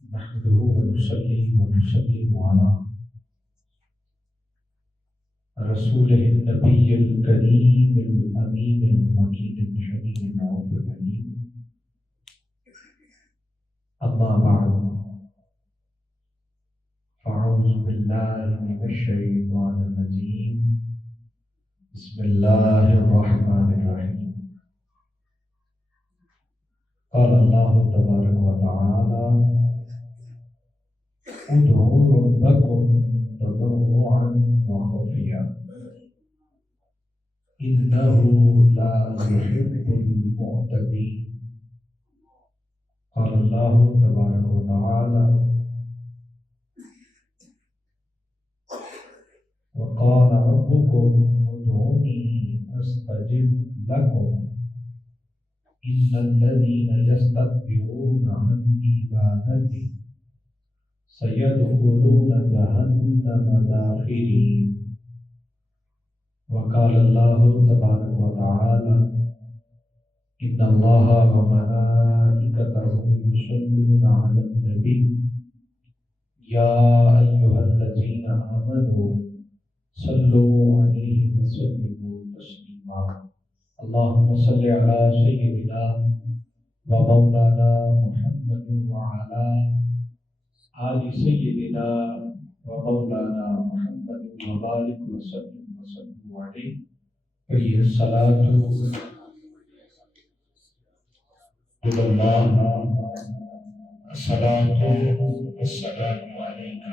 نحمده ونصلي ونسلم على رسوله النبي الكريم الأمين المكين الحليم المعوف الحليم. أما بعد فأعوذ بالله من الشيطان الرجيم. بسم الله الرحمن الرحيم. قال الله تبارك وتعالى: ادعوا ربكم تضرعا وخفيا إنه لا يحب المعتدين. قال الله تبارك وتعالى: وقال ربكم ادعوني أستجب لكم إن الذين يستكبرون عن عبادتي سيدخلون جهنم داخرين. وقال الله تبارك وتعالى: إن الله وملائكته يصلون على النبي يا أيها الذين آمنوا صلوا عليه وسلموا تسليما. اللهم صل على سيدنا ومولانا محمد وعلى آل سيدنا ومولانا محمد وبارك وسلم عليه. وهي الصلاة الله الصلاة والسلام عليك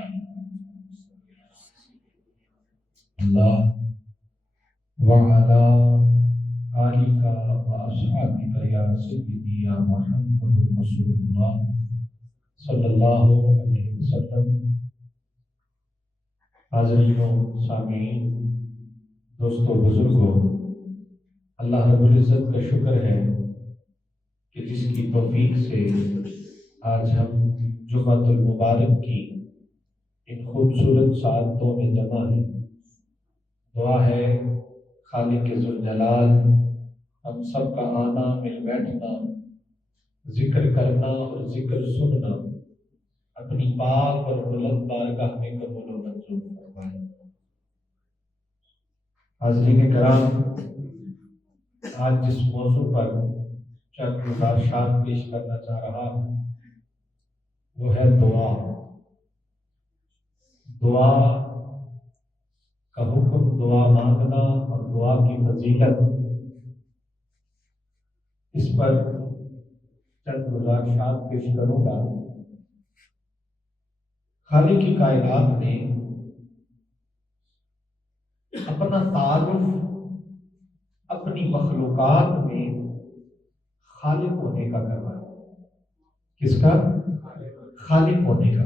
الله وعلى آلك وأصحابك يا سيدي يا محمد رسول الله صلی اللہ علیہ وسلم. حاضرین و سامعین، دوستو، بزرگوں، اللہ رب العزت کا شکر ہے کہ جس کی توفیق سے آج ہم جمعۃ المبارک کی ان خوبصورت ساعتوں میں جمع ہیں. دعا ہے خالق ذوالجلال ہم سب کا آنا، مل بیٹھنا، ذکر کرنا اور ذکر سننا اپنی پاک اور بلند بارگاہ میں قبول و منظور فرمائے. حاضرین کرام، آج جس موضوع پر چند گزارشات پیش کرنا چاہ رہا ہوں وہ ہے دعا. دعا کا حکم، دعا مانگنا اور دعا کی فضیلت، اس پر چند گزارشات پیش کروں گا. خالق کی کائنات نے اپنا تعارف اپنی مخلوقات میں خالق ہونے کا کروایا. کس کا؟ خالق ہونے کا.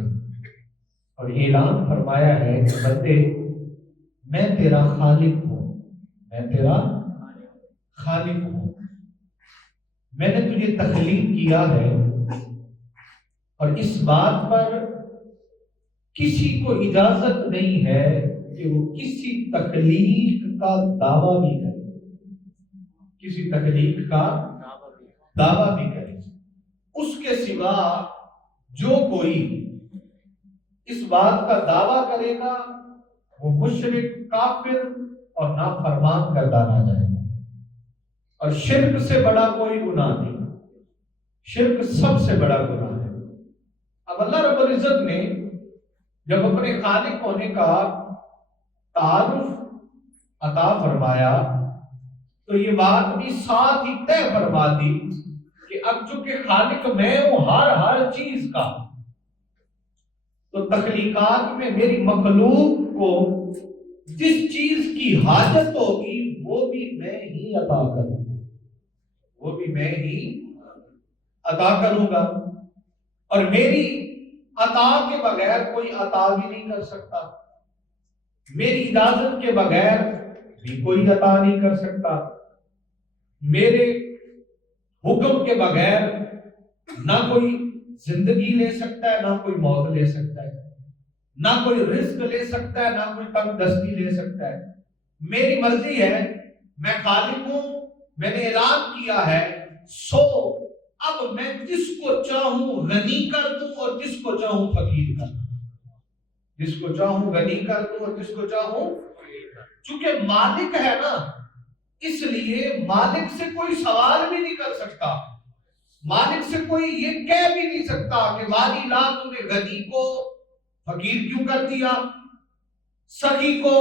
اور اعلان فرمایا ہے کہ بندے میں تیرا خالق ہوں، میں تیرا خالق ہوں، میں نے تجھے تخلیق کیا ہے. اور اس بات پر کسی کو اجازت نہیں ہے کہ وہ کسی تخلیق کا دعویٰ بھی کرے، کسی تخلیق کا دعویٰ بھی کرے. اس کے سوا جو کوئی اس بات کا دعویٰ کرے گا وہ مشرک، کافر اور نافرمان گردانا جائے گا. اور شرک سے بڑا کوئی گناہ نہیں. شرک سب سے بڑا گناہ ہے. اب اللہ رب العزت نے جب اپنے خالق ہونے کا تعارف عطا فرمایا تو یہ بات بھی ساتھ ہی طے فرما دی کہ اب چونکہ خالق میں ہوں ہر چیز کا، تو تخلیقات میں میری مخلوق کو جس چیز کی حاجت ہوگی وہ بھی میں ہی عطا کروں گا، وہ بھی میں ہی عطا کروں گا. اور میری عطا کے بغیر کوئی عطا بھی نہیں کر سکتا، میری اجازت کے بغیر بھی کوئی عطا نہیں کر سکتا، میرے حکم کے بغیر نہ کوئی زندگی لے سکتا ہے، نہ کوئی موت لے سکتا ہے، نہ کوئی رزق لے سکتا ہے، نہ کوئی تنگ دستی لے سکتا ہے. میری مرضی ہے، میں خالق ہوں. میں نے اعلان کیا ہے سو اب میں جس کو چاہوں غنی کر دوں اور جس کو چاہوں فقیر کر دوں، جس کو چاہوں غنی کر دوں اور جس کو چاہوں، چونکہ مالک ہے نا، اس لیے مالک سے کوئی سوال بھی نہیں کر سکتا، مالک سے کوئی یہ کہہ بھی نہیں سکتا کہ مالی لا تو نے غنی کو فقیر کیوں کر دیا، سخی کو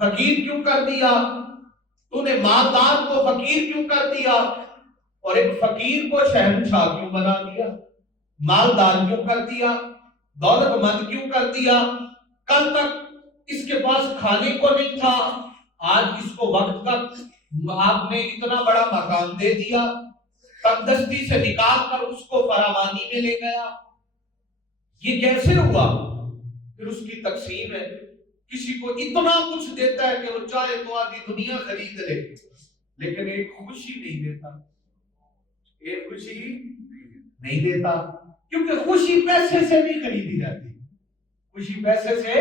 فقیر کیوں کر دیا، تو نے مالدار کو فقیر کیوں کر دیا، اور ایک فقیر کو شہنشاہ کیوں بنا دیا، مالدار کیوں کر دیا، دولت مند کیوں کر دیا۔ کل تک اس کے پاس کھانے کو نہیں تھا، آج اس کو وقت کا آپ نے اتنا بڑا مقام دے دیا، تندرستی سے نکال کر اس کو فراوانی میں لے گیا۔ یہ کیسے ہوا؟ پھر اس کی تقسیم ہے، کسی کو اتنا کچھ دیتا ہے کہ وہ چاہے تو آدھی دنیا خرید لے، لیکن ایک خوشی نہیں دیتا، ایک خوشی نہیں دیتا، کیونکہ خوشی پیسے سے نہیں خریدی جاتی، خوشی پیسے سے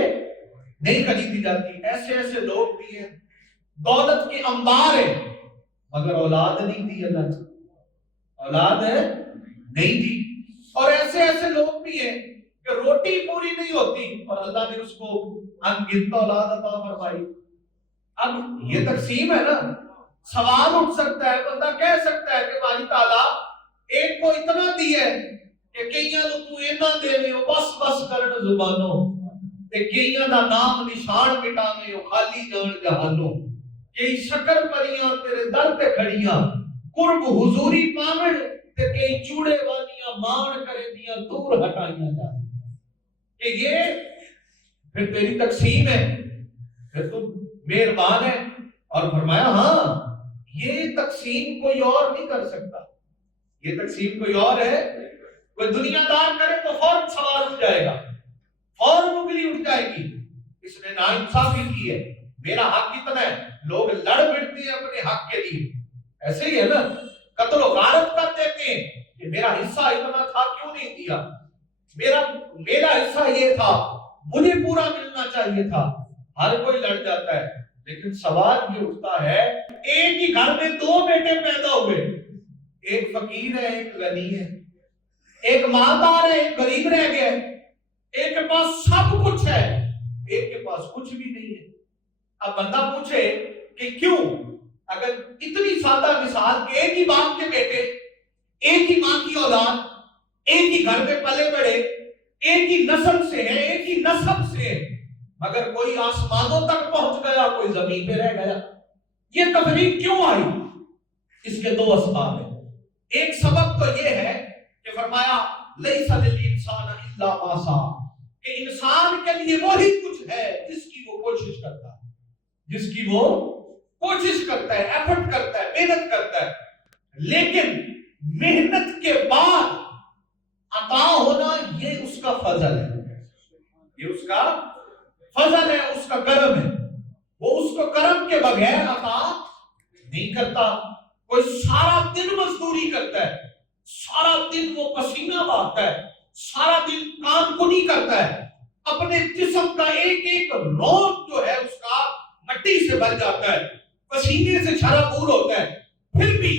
نہیں خریدی جاتی۔ ایسے ایسے لوگ بھی ہیں دولت کے انبار ہیں مگر اولاد نہیں دی، اللہ نے اولاد ہے نہیں دی، اور ایسے ایسے لوگ بھی ہیں کہ روٹی پوری نہیں ہوتی اور اللہ نے اس کو انگنت اولاد عطا فرمائی۔ اب یہ تقسیم ہے نا، سوال اٹھ سکتا ہے، بندہ کہہ سکتا ہے کہ باری تعالیٰ ایک کو اتنا دی ہے کہ کئیاں نو تو اینا دے میں ہو بس بس کرن زبانوں، تے کئیاں دا نام نشان مٹا میں ہو خالی جان جہانوں، کئی شکر پریاں تیرے در تے کھڑیاں قرب حضوری پاوڑ، تے کئی چوڑے والیاں مان کرے دیاں دور ہٹائیاں جا، کہ یہ پھر تیری تقسیم ہے، پھر تم مہربان ہے۔ اور فرمایا ہاں یہ تقسیم کوئی اور نہیں کر سکتا، یہ تقسیم کوئی اور ہے، کوئی دنیا دار کرے تو فوراً سوال اٹھ جائے گا، فوراً انگلی اٹھ جائے گی، اس نے ناانصافی کی ہے، میرا حق کتنا ہے، لوگ لڑ بڑھتے ہیں اپنے حق کے لیے، ایسے ہی ہے نا، قتل و غارت کر دیتے ہیں کہ میرا حصہ اتنا تھا کیوں نہیں دیا، میرا حصہ یہ تھا مجھے پورا ملنا چاہیے تھا، ہر کوئی لڑ جاتا ہے۔ لیکن سوال یہ اٹھتا ہے، ایک ہی گھر میں دو بیٹے پیدا ہوئے، ایک فقیر ہے ایک غنی ہے، ایک مالدار ہے ایک غریب رہ گیا، ایک کے پاس سب کچھ ہے ایک کے پاس کچھ بھی نہیں ہے۔ اب بندہ پوچھے کہ کیوں؟ اگر اتنی سادہ مثال کہ ایک ہی باپ کے بیٹے، ایک ہی ماں کی اولاد، ایک ہی گھر میں پلے بڑے، ایک ہی نسل سے ہے، ایک ہی نسب سے ہے، مگر کوئی آسمانوں تک پہنچ گیا کوئی زمین پہ رہ گیا، یہ تفریق کیوں آئی؟ اس کے دو اسباب ہیں۔ ایک سبب تو یہ ہے کہ فرمایا لیس للانسان الا ما سعى، کہ انسان کے لیے وہی کچھ ہے جس کی وہ کوشش کرتا ہے، جس کی وہ کوشش کرتا ہے، ایفرٹ کرتا ہے، محنت کرتا ہے، لیکن محنت کے بعد عطا ہونا یہ اس کا فضل ہے، یہ اس کا فضل ہے، اس کا کرم ہے، وہ اس کو کرم کے بغیر عطا نہیں کرتا۔ کوئی سارا دن مزدوری کرتا ہے، سارا دن وہ پسینہ بہاتا ہے، سارا دن کام کو نہیں کرتا ہے، اپنے جسم کا ایک ایک روز جو ہے اس کا مٹی سے بھر جاتا ہے، پسینے سے شرابور ہوتا ہے، پھر بھی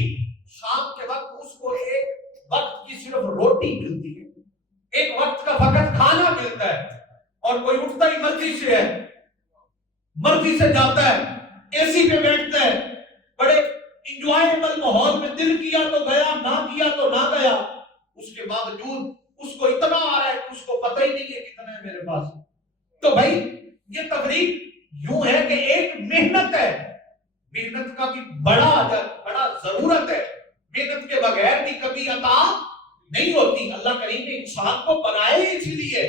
شام کے وقت اس کو ایک وقت کی صرف روٹی ملتی ہے، ایک وقت کا فقط کھانا ملتا ہے، اور کوئی اٹھتا ہی مرضی سے ہے، مرضی سے جاتا ہے، اے سی پہ بیٹھتا ہے، بڑے انجوائیبل ماحول میں، دل کیا تو گیا، نہ کیا تو نہ گیا، اس کے باوجود اس کو اتنا آ رہا ہے کہ اس کو پتہ ہی نہیں ہے کتنا ہے میرے پاس۔ تو بھائی یہ تفریق یوں ہے کہ ایک محنت ہے، محنت کا بھی بڑا ضرورت ہے، محنت کے بغیر بھی کبھی عطا نہیں ہوتی۔ اللہ کریم نے انسان کو بنائے اس لیے،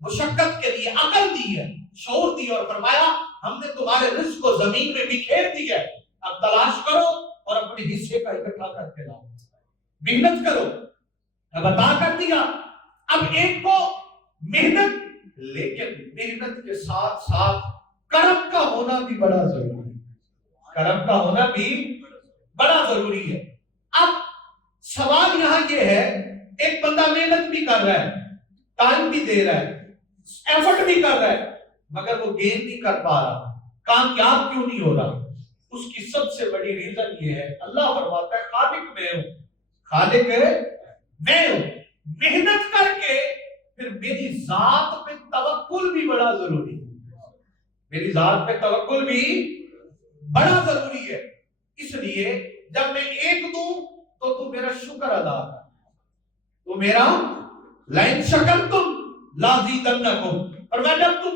مشقت کے لیے عقل دی ہے، شعور دی، اور فرمایا ہم نے تمہارے رزق کو زمین میں بکھیر دی ہے، اب تلاش کرو اور اپنے حصے کا اکٹھا کر کے لاؤ، محنت کرو۔ اب عطا کر دیا، اب ایک کو محنت، لیکن محنت کے ساتھ ساتھ کرم کا ہونا بھی بڑا ضروری ہے، کرم کا ہونا بھی بڑا ضروری ہے۔ اب سوال یہاں یہ ہے، ایک بندہ محنت بھی کر رہا ہے، ٹائم بھی دے رہا ہے، ایفرٹ بھی کر رہا ہے، مگر وہ گین نہیں کر پا رہا، کامیاب کیوں نہیں ہو رہا؟ اس کی سب سے بڑی ریزن یہ ہے، اللہ فرماتا ہے خالق میں ہوں، خالق میں محنت کر کے پھر میری ذات پہ توکل بھی بڑا ضروری ہے، میری ذات پہ توکل بھی بڑا ضروری ہے۔ اس لیے جب میں ایک دوں تو میرا شکر ادا کر، تو میرا لئن شکرتم لازیدنکم، اور میں جب تو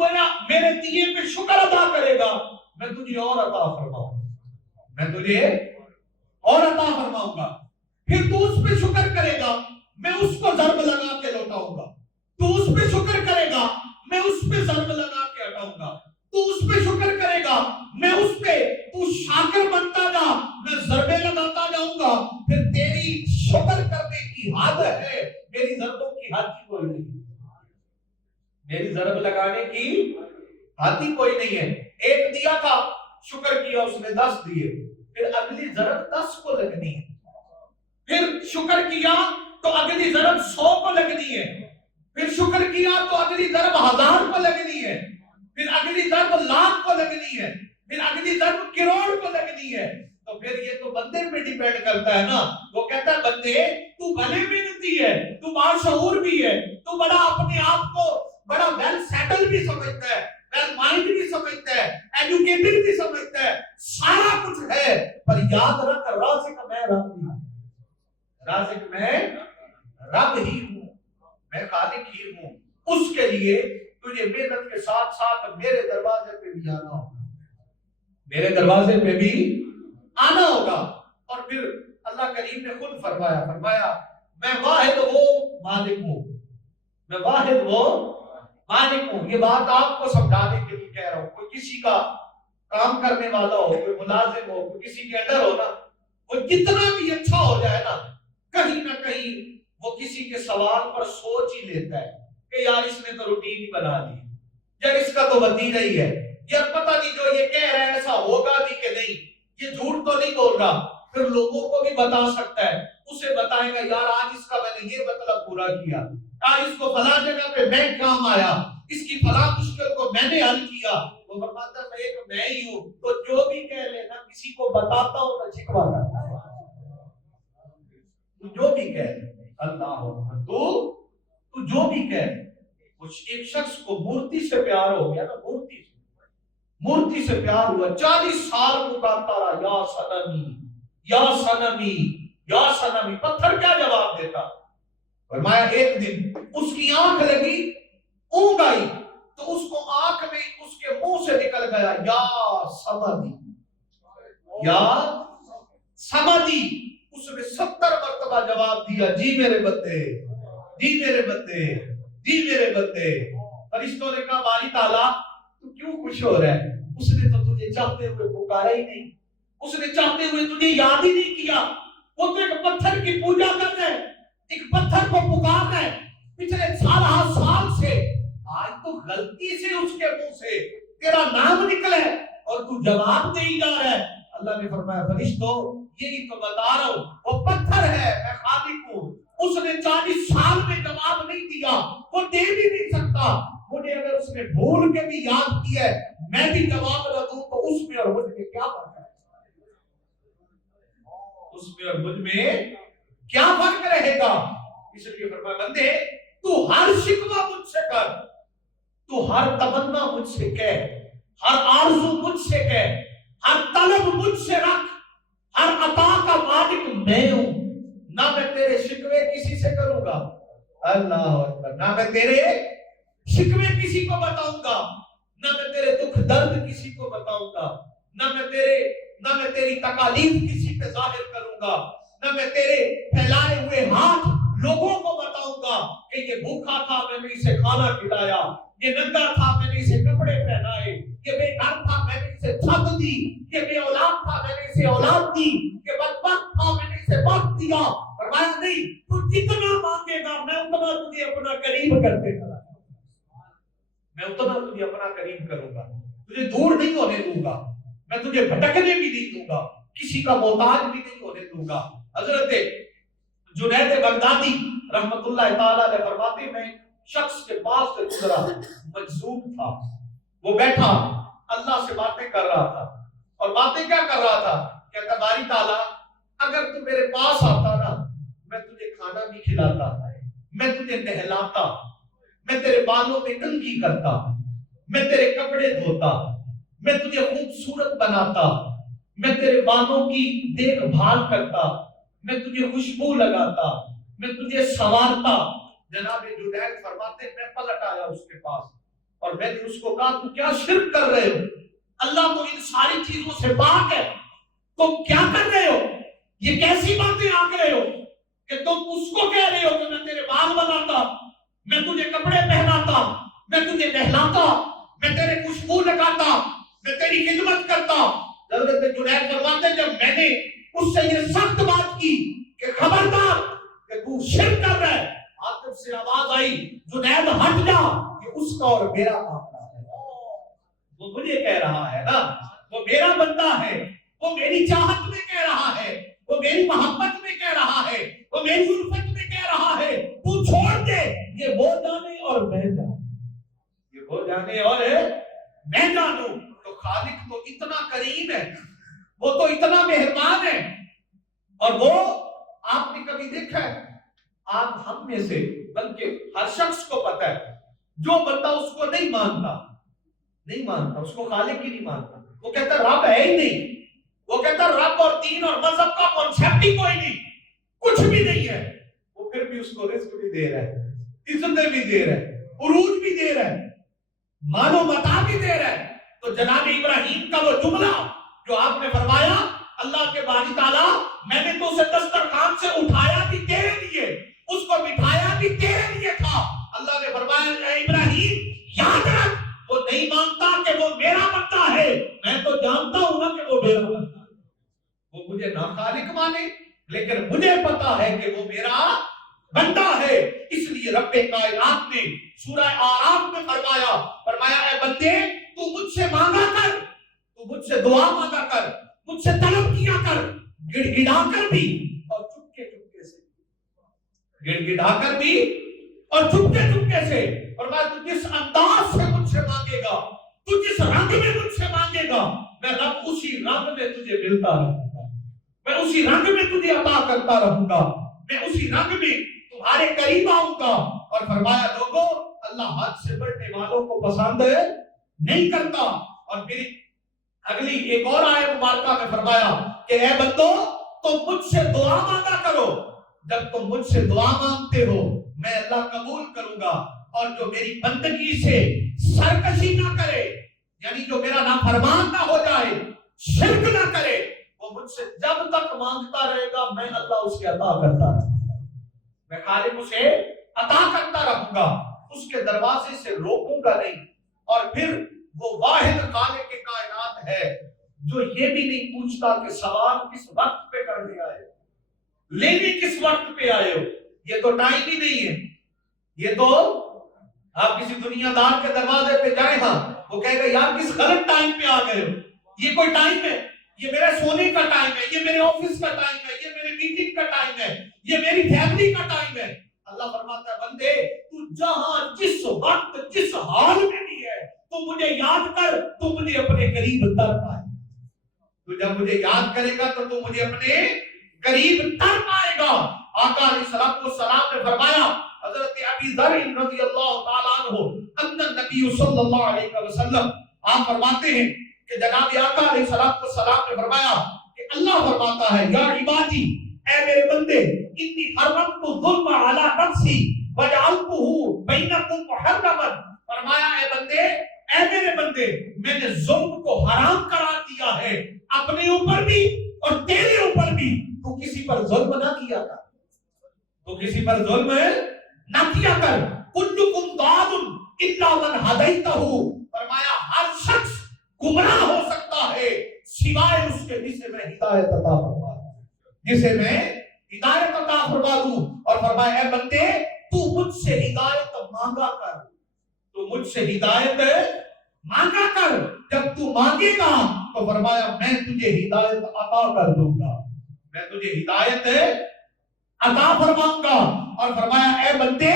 میرے دیے پہ شکر ادا کرے گا میں تجھے اور عطا فرماؤں گا، میں تجھے اور عطا فرماؤں گا۔ پھر تو اس پہ شکر کرے گا میں اس کو ضرب لگا کے لوٹاؤں گا، تو اس پہ شکر کرے گا میں اس پہ ضرب لگا کے ہٹاؤں گا، تو اس پہ شکر کرے گا میں اس پہ، تو شاکر بنتا جا میں ضربے لگاتا جاؤں گا۔ پھر تیری شکر کرنے کی حد ہے، میری ضربوں کی حد ہی کوئی نہیں، میری ضرب لگانے کی حد ہی کوئی نہیں ہے۔ ایک دیا تھا شکر کیا اس نے 10 دیے، پھر اگلی ضرب 10 کو لگنی ہے، پھر شکر کیا تو اگلی ضرب 100 کو لگنی ہے، پھر شکر کیا تو اگلی ضرب 1000 کو لگنی ہے، پھر اگلی ضرب 1,00,000 کو لگنی ہے، پھر اگلی ضرب کروڑ کو لگنی ہے۔ تو پھر یہ تو بندے پہ ڈیپینڈ کرتا ہے نا، وہ کہتا ہے بندے تو بھلے محنتی ہے، تو باشعور بھی ہے، تو بڑا اپنے آپ کو بڑا ویل سیٹل بھی سمجھتا ہے، ویل مائنڈ بھی سمجھتا ہے، ایجوکیٹڈ بھی سمجھتا ہے، سارا کچھ ہے، پر یاد رکھ رازق میں رب ہی ہوں، رازق میں رب ہی ہوں، میں خالق ہی ہوں۔ اس کے لیے تجھے محنت کے ساتھ ساتھ میرے دروازے پہ بھی آنا ہوگا، میرے دروازے پہ بھی آنا ہوگا۔ اور پھر اللہ کریم نے خود فرمایا میں واحد وہ مالک ہوں، میں واحد وہ مالک ہوں۔ یہ بات آپ کو سمجھانے کے لیے کہہ رہا ہوں، کوئی کسی کا کام کرنے والا ہو، کوئی ملازم ہو، کوئی کسی کے انڈر ہو نا، وہ کتنا بھی اچھا ہو جائے نا، کہیں نہ کہیں وہ کسی کے سوال پر سوچ ہی لیتا ہے کہ یار اس نے تو روٹین ہی بنا دی، یار اس کا تو وتیرہ ہی ہے، یار پتہ نہیں جو یہ کہہ رہا ہے ایسا ہوگا بھی کہ نہیں، یہ جھوٹ تو نہیں بول رہا۔ پھر لوگوں کو بھی بتا سکتا ہے، اسے بتائے گا یار آج اس کا میں نے یہ مطلب پورا کیا، آج اس کو فلاں جگہ پہ بینک کام آیا، اس کی فلاں مشکل کو میں نے حل کیا۔ وہ فرماتا ہے میں ہی ہوں، تو جو بھی کہہ لینا کسی کو بتاتا ہوں تو شکوا کرتا ہے، تو جو بھی کہہ لے اللہ تو جو بھی کہہ لے۔ ایک شخص کو مورتی سے پیار ہو گیا نا، مورتی سے پیار ہوا، 40 سال پکارتا رہا یا صنمی یا صنمی یا صنمی، پتھر کیا جواب دیتا؟ فرمایا ایک دن اس کی آنکھ لگی، اونگ آئی تو اس کو آنکھ میں اس کے منہ سے نکل گیا یا صمدی یا صمدی۔ اس نے 70 مرتبہ جواب دیا جی میرے بندے، جی میرے بندے، جی میرے بندے۔ فرشتوں نے کہا باری تعالیٰ تو کیوں خوش ہو رہا ہے؟ اس نے تو تجھے چاہتے ہوئے پکارا ہی نہیں، اس نے چاہتے ہوئے تجھے یاد ہی نہیں کیا، وہ تو ایک پتھر کی پوجا کر رہے، ایک پتھر کو پکار رہے پچھلے سال سے، آج تو غلطی سے اس کے منہ سے تیرا نام نکلے اور تو جواب دے ہی جا رہا ہے۔ اللہ نے فرمایا فرشتوں یہی تو بتا رہا ہوں، وہ پتھر ہے میں خالق ہوں، اس نے 40 سال میں جواب نہیں دیا، وہ دے بھی نہیں سکتا، مجھے اگر اس نے بھول کے بھی یاد کیا ہے میں بھی جواب نہ دوں تو اس میں اور مجھ میں کیا فرق ہے؟ اس میں اور مجھ میں کیا فرق رہے گا؟ اس لیے فرمایا بندے تو ہر شکوہ مجھ سے کر، تو ہر تمنا مجھ سے کہہ، ہر آرزو مجھ سے کہہ، ہر طلب مجھ سے رکھ، ہر عطا کا مالک میں ہوں، نہ میں تیرے شکوے کسی سے کروں گا، اللہ اکبر، نہ میں تیرے شکوے کسی کو بتاؤں گا، نہ میں تیرے دکھ درد کسی کو بتاؤں گا، نہ میں تیری تکالیف کسی پہ ظاہر کروں گا، نہ میں تیرے پھیلائے ہوئے ہاتھ لوگوں کو بتاؤں گا کہ یہ بھوکا تھا میں نے اسے کھانا کھلایا، یہ ننگا تھا میں نے اسے کپڑے پہنائے، یہ بے گھر تھا میں نے اسے چھت دی، یہ بے اولاد تھا میں نے اسے اولاد دی، یہ بدبخت تھا میں نے اسے بخت دیا۔ فرمایا نہیں، تو جتنا مانگے گا میں اتنا تجھے اپنا قریب کرتے چلا، میں اتنا تجھے اپنا قریب کروں گا، تجھے دور نہیں ہونے دوں گا، میں تجھے بھٹکنے بھی نہیں دوں گا، کسی کا محتاج بھی نہیں ہونے دوں گا۔ حضرت جنید بغدادی رحمت اللہ تعالیٰ علیہ فرماتے میں شخص کے پاس سے گزرا، مجذوب تھا، وہ بیٹھا اللہ سے باتیں کر رہا تھا، اور باتیں کیا کر رہا تھا؟ کہتا باری تعالیٰ اگر تو میرے پاس آتا نا میں تجھے کھانا بھی کھلاتا، میں تجھے نہلاتا، میں تیرے بالوں میں کنگھی کرتا، میں تیرے کپڑے دھوتا، میں تجھے خوبصورت بناتا، میں تیرے بالوں کی دیکھ بھال کرتا، میں تجھے خوشبو لگاتا، میں تجھے سنوارتا۔ جناب جنید فرماتے میں پلٹ آیا اس کے پاس اور میں نے اس کو کہا تو کیا شرک کر رہے ہو؟ اللہ تو ان ساری چیزوں سے پاک ہے، تم کیا کر رہے ہو؟ یہ کیسی باتیں آکھ رہے ہو کہ تم اس کو کہہ رہے ہو کہ میں تیرے بال بناتا، میں تجھے کپڑے پہناتا، میں تجھے نہلاتا، میں تیرے خوشبو لگاتا، میں تیری خدمت کرتا۔ حضرت جنید فرماتے جب میں نے اس سے یہ سخت بات کی کہ خبردار کہ تو شرک کر رہا ہے، عاطف سے آواز آئی جنید ہٹ جا، کہ اس کا اور میرا معاملہ ہے۔ وہ مجھے کہہ رہا ہے نا، وہ میرا بندہ ہے، وہ میری چاہت میں کہہ رہا ہے، وہ میری محبت میں کہہ رہا ہے، وہ میری الفت میں کہہ رہا ہے، تو چھوڑ دے، یہ وہ جانے اور میں جانوں، یہ وہ جانے اور میں جانوں۔ تو خالق تو اتنا کریم ہے، وہ تو اتنا مہربان ہے، اور وہ آپ نے کبھی دیکھا ہے؟ آپ ہم میں سے بلکہ ہر شخص کو پتا ہے جو بندہ اس کو نہیں مانتا اس کو خالق ہی نہیں مانتا، وہ کہتا رب ہے ہی نہیں، وہ کہتا رب اور دین اور مذہب کا کانسیپٹ ہی کوئی نہیں، کچھ بھی نہیں ہے، وہ پھر بھی اس کو رزق بھی دے رہا ہے، عزتیں بھی دے رہا ہے، عروج بھی دے رہا ہے، مال و متاع بھی دے رہا ہے۔ تو جناب ابراہیم کا وہ جملہ جو آپ نے فرمایا اللہ کے باری تعالیٰ میں نے تو اسے دسترخوان سے اٹھایا بھی تیرے لیے، اس کو بٹھایا بھی تیرے لیے تھا، اللہ نے فرمایا اے ابراہیم یاد رکھ وہ نہیں مانتا کہ وہ میرا بندہ ہے، میں تو جانتا ہوں نا کہ وہ میرا بندہ ہے، وہ مجھے نہ خالق مانے لیکن مجھے پتا ہے کہ وہ میرا بندہ ہے۔ اس لیے رب کائنات نے سورہ آراف میں فرمایا اے بندے تو مجھ سے مانگا کر، تو مجھ سے دعا مانگا کر، مجھ سے طلب کیا کر، گڑ گڑا کر بھی اور چپکے چپکے سے، گڑ گڑا کر بھی اور چپکے چپکے سے۔ فرمایا تو جس انداز سے مجھ سے مانگے گا، تو جس رنگ میں مجھ سے مانگے گا، میں رب اسی رنگ میں تجھے ملتا رہوں گا، میں اسی رنگ میں تجھے عطا کرتا رہوں گا، میں اسی رنگ میں تمہارے قریب آؤں گا۔ اور فرمایا لوگوں اللہ حد سے بڑھنے والوں کو پسند نہیں کرتا۔ اور پھر اگلی ایک اور آیت مبارکہ میں فرمایا کہ اے بندو تم مجھ سے دعا مانگا کرو، جب تم مجھ سے دعا مانگتے ہو میں اللہ قبول کروں گا، اور جو میری بندگی سے سرکشی نہ کرے، یعنی جو میرا نافرمان نہ ہو جائے، شرک نہ کرے، وہ مجھ سے جب تک مانگتا رہے گا میں اللہ اس کے عطا کرتا رہوں گا، میں خالق اسے عطا کرتا رہوں گا، اس کے دروازے سے روکوں گا نہیں۔ اور پھر وہ واحد خالق کے کائنات ہے جو یہ بھی نہیں پوچھتا کہ سوال کس وقت پہ کر دیا ہے، لینے کس وقت پہ آئے ہو، یہ تو ٹائم ہی نہیں ہے۔ یہ تو آپ کسی دنیا دار کے دروازے پہ جائیں ہاں وہ کہے گا یار کس غلط ٹائم پہ آ گئے ہو، یہ کوئی ٹائم ہے؟ یہ میرے سونے کا ٹائم ہے، یہ میرے آفس کا ٹائم ہے، یہ میرے میٹنگ کا ٹائم ہے، یہ میری فیملی کا ٹائم ہے۔ اللہ فرماتا ہے بندے تو جہاں جس وقت جس حال میں بھی ہے تو مجھے یاد کر، تو مجھے اپنے قریب تر پائے، تو جب مجھے یاد کرے گا تو مجھے اپنے قریب تر پائے گا۔ آقا علیہ السلام نے فرمایا حضرت ابی ذر رضی اللہ تعالیٰ عنہ ان النبی صلی اللہ علیہ وسلم آپ فرماتے ہیں کہ جناب آقا علیہ السلام نے فرمایا کہ اللہ فرماتا ہے یا عبادی اے میرے بندے انی حرمت الظلم علی نفسی وجعلتہ بینکم محرما، فرمایا اے بندے اے میرے بندے میں نے ظلم کو حرام قرار دیا ہے اپنے اوپر بھی اور تیرے اوپر بھی، تو کسی پر ظلم نہ کیا کر، تو کسی پر ظلم نہ کیا کر۔ کلکم ضال الا من ہدیتہ، فرمایا ہر شخص گمراہ ہو سکتا ہے سوائے اس کے جسے میں ہدایت عطا فرما دوں، جسے میں ہدایت عطا فرما دوں۔ اور فرمایا اے بندے تو مجھ سے ہدایت مانگا کر، تو مجھ سے ہدایت مانگا کر، جب تو مانگے گا تو فرمایا میں تجھے ہدایت عطا کر دوں گا، میں تجھے ہدایت عطا فرماؤں گا۔ اور فرمایا اے بندے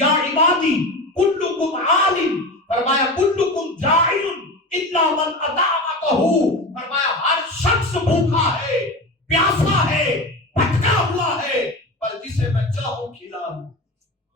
یا عبادی کلکم عالم، فرمایا کلکم جائع الا من اطعمتہ، فرمایا ہر شخص بھوکا ہے، پیاسا ہے، بھٹکا ہوا ہے، پر جسے میں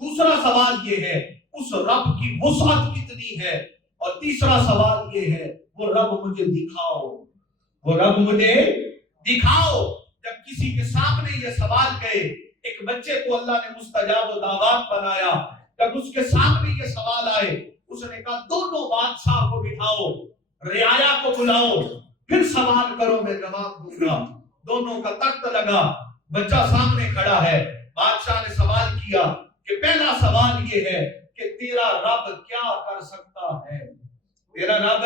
دوسرا سوال یہ ہے اس رب کی وسعت کتنی ہے، اور تیسرا سوال یہ ہے وہ رب مجھے دکھاؤ، وہ رب مجھے دکھاؤ۔ جب کسی کے سامنے یہ سوال گئے، ایک بچے کو اللہ نے مستجاب و دعوات بنایا، جب اس کے سامنے یہ سوال آئے اس نے کہا دونوں بادشاہ کو بٹھاؤ، رعایا کو بلاؤ، پھر سوال کرو میں جواب دوں گا۔ دونوں کا تخت لگا، بچہ سامنے کھڑا ہے، بادشاہ نے سوال کیا کہ پہلا سوال یہ ہے کہ تیرا رب کیا کر سکتا ہے، تیرا رب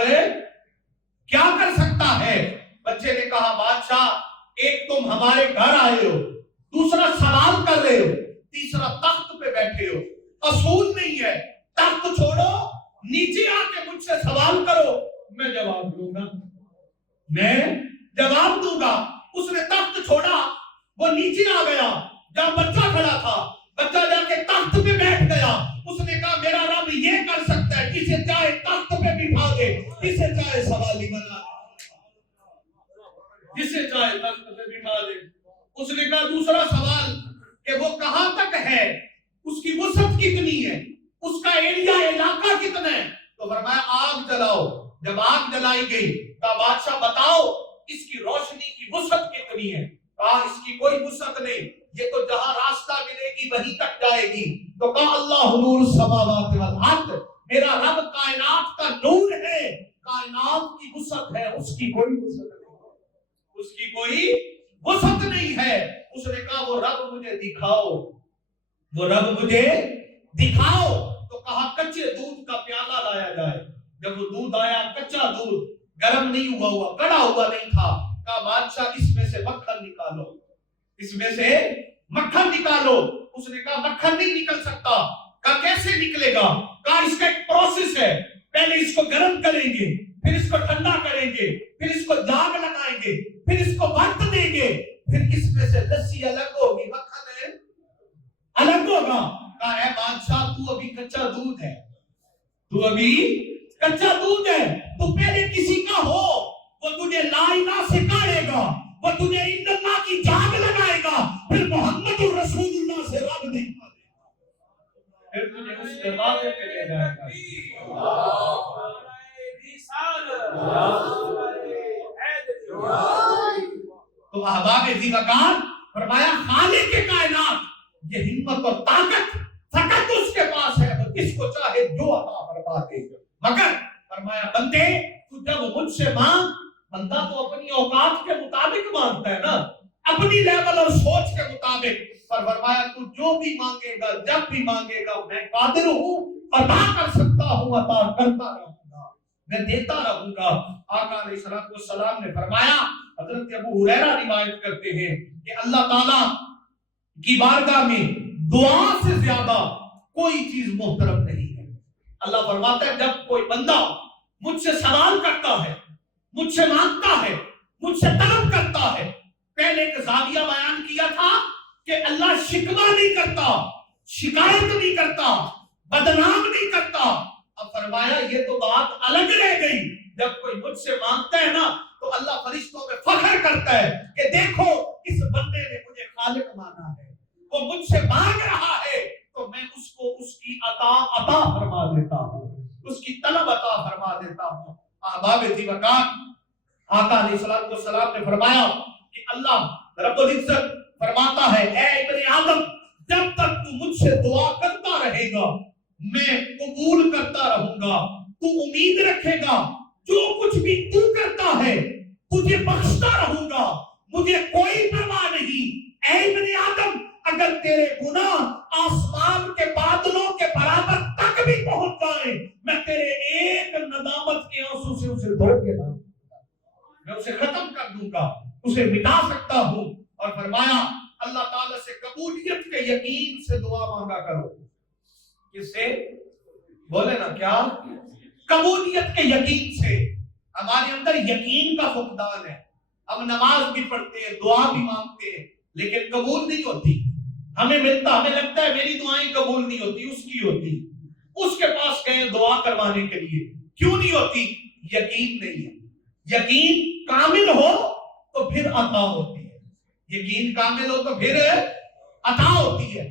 کیا کر سکتا ہے؟ بچے نے کہا بادشاہ ایک تم ہمارے گھر آئے ہو، دوسرا سوال کر رہے ہو، تیسرا تخت پہ بیٹھے ہو، اصول نہیں ہے تخت چھوڑو نیچے آ کے مجھ سے سوال کرو، میں جواب دوں گا، میں جواب دوں گا۔ اس نے تخت چھوڑا، وہ نیچے آ گیا جہاں بچہ کھڑا تھا، بچہ جا کے تخت پہ بیٹھ گیا۔ اس نے کہا میرا رب یہ کر سکتا ہے، جسے چاہے تخت پہ بٹھا دے، جسے چاہے سوالی بنا دے، جسے چاہے تخت پہ بٹھا دے۔ اس نے کہا دوسرا سوال کہ وہ کہاں تک ہے، اس کی وسعت کتنی ہے، اس کا ایریا علاقہ کتنا ہے؟ تو فرمایا آگ جلاؤ۔ جب آگ جلائی گئی کہا بادشاہ بتاؤ اس کی روشنی کی وسعت کتنی ہے؟ کہا اس کی کوئی وسعت نہیں، یہ تو جہاں راستہ ملے گی وہیں تک جائے گی۔ تو کہا اللہ نور السماوات والارض، میرا رب کائنات کا نور ہے، کائنات کی وسعت ہے، اس کی کوئی وسعت نہیں، اس کی کوئی وسعت نہیں ہے۔ اس نے کہا وہ رب مجھے دکھاؤ، وہ رب مجھے دکھاؤ۔ تو کہا کچے دودھ کا پیالہ لایا جائے۔ جب وہ دودھ آیا کچا دودھ، گرم نہیں ہوا کڑا ہوا نہیں تھا، کہا بادشاہ اس میں سے مکھن نکالو، اس میں سے مکھن نکالو۔ اس نے کہا مکھن نہیں نکل سکتا۔ کہا کیسے نکلے گا؟ کہا اس کا ایک پروسیس ہے، پہلے اس کو گرم کریں گے، پھر اس کو ٹھنڈا کریں گے، پھر اس کو جاگ لگائیں گے، پھر اس کو وقت دیں گے، پھر اس میں سے لسی الگ ہوگی، مکھن الگ ہوگا۔ کہا اے بادشاہ تو ابھی کچا دودھ ہے، تو ابھی کچا دودھ ہے، تو پہلے کسی کا ہو، وہ تجھے لا الہ سکھائے گا، وہ تجھے ان اللہ کی جاگ لگائے گا، پھر محمد الرسول اللہ سے رب دکھا دے گا، پھر تجھے اس کے واضح پہ لے جائے گا۔ تو احباب ذیوکار فرمایا خالق کے کائنات یہ ہمت اور طاقت فقط اس کے پاس ہے، وہ جس کو چاہے جو عطا فرما دے۔ مگر فرمایا بندے تو جب مجھ سے مانگ، بندہ تو اپنی اوقات کے مطابق مانگتا ہے نا، اپنی لیول اور سوچ کے مطابق، پر فرمایا تو جو بھی مانگے گا، جب بھی مانگے گا، میں قادر ہوں، عطا کر سکتا ہوں، عطا کرتا رہوں گا، میں دیتا رہوں گا۔ آقا علیہ السلام نے فرمایا، حضرت ابو ہریرہ روایت کرتے ہیں کہ اللہ تعالیٰ کی بارگاہ میں دعا سے زیادہ کوئی چیز محترم نہیں ہے۔ اللہ فرماتا ہے جب کوئی بندہ مجھ سے سوال کرتا ہے، مجھ سے مانگتا ہے، مجھ سے طلب کرتا ہے، پہلے ایک زاویہ بیان کیا تھا کہ اللہ شکوہ نہیں کرتا، شکایت نہیں کرتا، بدنام نہیں کرتا۔ اب فرمایا یہ تو بات الگ رہ گئی، جب کوئی مجھ سے مانگتا ہے نا تو اللہ فرشتوں میں فخر کرتا ہے کہ دیکھو اس بندے نے مجھے خالق مانا ہے، وہ مجھ سے مانگ رہا ہے تو میں اس کو اس کی عطا فرما دیتا ہوں، اس کی طلب عطا فرما دیتا ہوں۔ احباب ذیوکار آقا علیہ السلام نے فرمایا کہ اللہ رب العزت فرماتا ہے اے ابن آدم جب تک تو مجھ سے دعا کرتا رہے گا میں قبول کرتا رہوں گا، تو امید رکھے گا جو کچھ بھی تو کرتا ہے تجھے بخشتا رہوں گا، مجھے کوئی پرواہ نہیں۔ اے ابن آدم اگر تیرے گناہ آسمان کے بادلوں کے برابر تک بھی پہنچ جائیں میں تیرے ایک ندامت کے آنسو سے اسے دھو کے لاؤں گا، میں اسے ختم کر دوں گا، اسے مٹا سکتا ہوں۔ اور فرمایا اللہ تعالیٰ سے قبولیت کے یقین سے دعا مانگا کرو۔ کس سے؟ بولے نا کیا؟ قبولیت کے یقین سے۔ ہمارے اندر یقین کا فقدان ہے، ہم نماز بھی پڑھتے ہیں، دعا بھی مانگتے ہیں، لیکن قبول نہیں ہوتی۔ ہمیں ملتا، ہمیں لگتا ہے میری دعائیں قبول نہیں ہوتی، اس کی ہوتی، اس کے پاس گئے دعا کروانے کے لیے، کیوں نہیں ہوتی؟ یقین نہیں ہے۔ یقین کامل ہو تو پھر عطا ہوتی ہے، یقین کامل ہو تو پھر عطا ہوتی ہے۔